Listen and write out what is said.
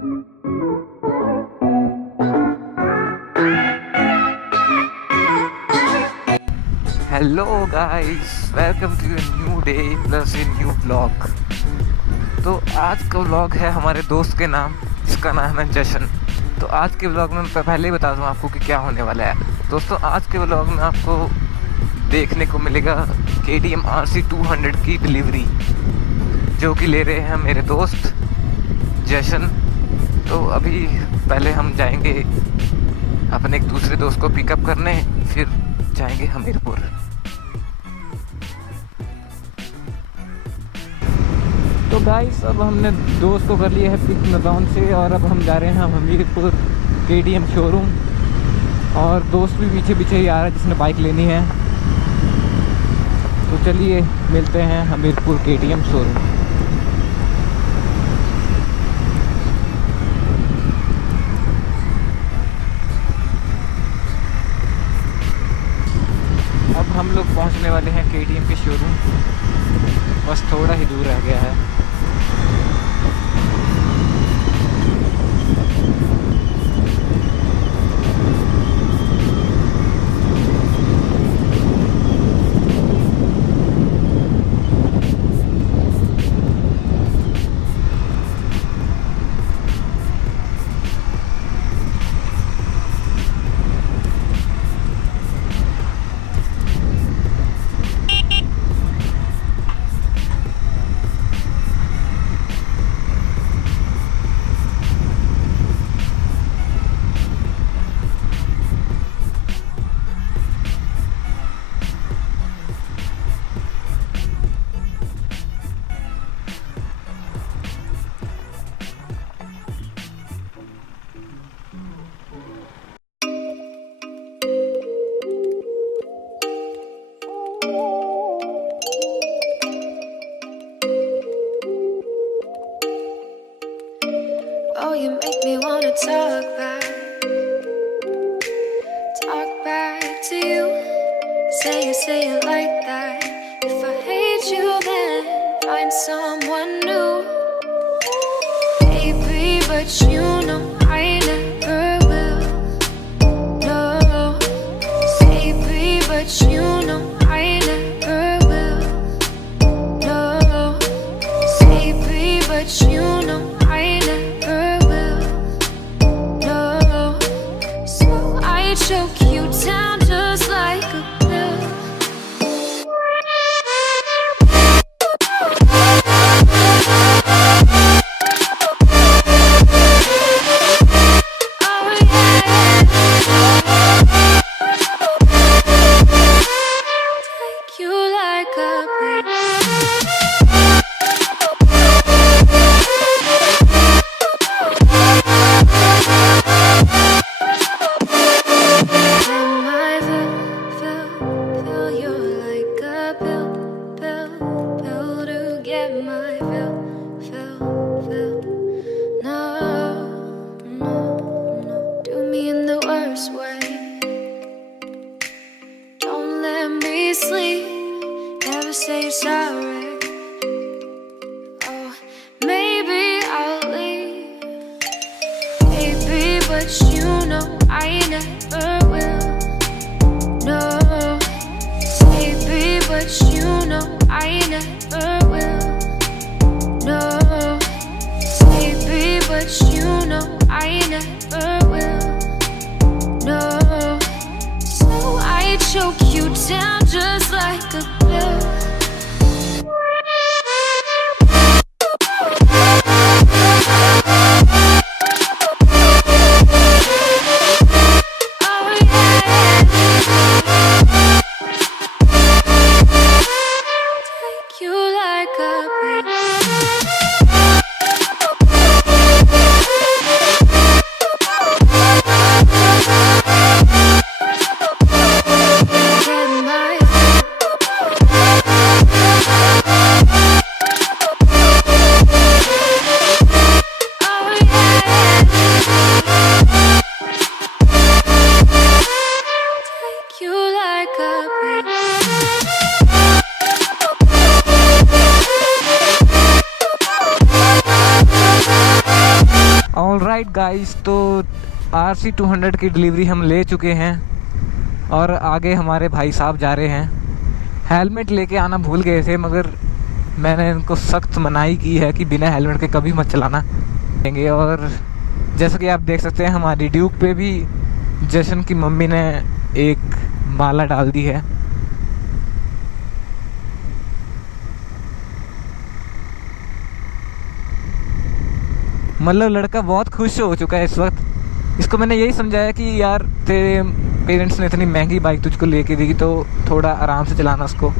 Hello guys, welcome to a new day plus a new vlog. तो आज का व्लॉग है हमारे दोस्त के नाम, जिसका नाम है जशन। तो आज के व्लॉग में मैं पहले ही बता दूं आपको कि क्या होने वाला है। दोस्तों, आज के व्लॉग में आपको देखने को मिलेगा KTM RC 200 की डिलीवरी, जो कि ले रहे हैं मेरे दोस्त जशन। तो अभी पहले हम जाएंगे अपने एक दूसरे दोस्त को पिकअप करने, फिर जाएंगे हमीरपुर। तो गाइस, अब हमने दोस्त को कर लिया है पिक मैदान से और अब हम जा रहे हैं हमीरपुर KTM शोरूम। और दोस्त भी पीछे पीछे ही आ रहा है जिसने बाइक लेनी है। तो चलिए मिलते हैं हमीरपुर KTM शोरूम। अब हम लोग पहुंचने वाले हैं KTM के शोरूम, बस थोड़ा ही दूर रह गया है। Oh, you make me wanna talk back to you. Say it like that. If I hate you, then find someone new. Baby, but you know I never will. No, baby, but you know I never will. No, baby, but you know I never will. No, so I choke you down just like a pill. Oh yeah, take you like a pill. Sleep, never say you're sorry. Oh, maybe I'll leave, baby, but you know I never will. No, baby, but you know I never will. No, baby, but you know I never will. No, so I choke you down just like a pill. Oh yeah, take you alright guys, तो RC 200 की डिलीवरी हम ले चुके हैं और आगे हमारे भाई साहब जा रहे हैं। हेलमेट लेके आना भूल गए थे, मगर मैंने इनको सख्त मनाही की है कि बिना हेलमेट के कभी मत चलाना देंगे। और जैसा कि आप देख सकते हैं, हमारी ड्यूक पे भी जशन की मम्मी ने एक माला डाल दी है। मतलब लड़का बहुत खुश हो चुका है इस वक्त। इसको मैंने यही समझाया कि यार तेरे पेरेंट्स ने इतनी महंगी बाइक तुझको लेके दी, तो थोड़ा आराम से चलाना उसको।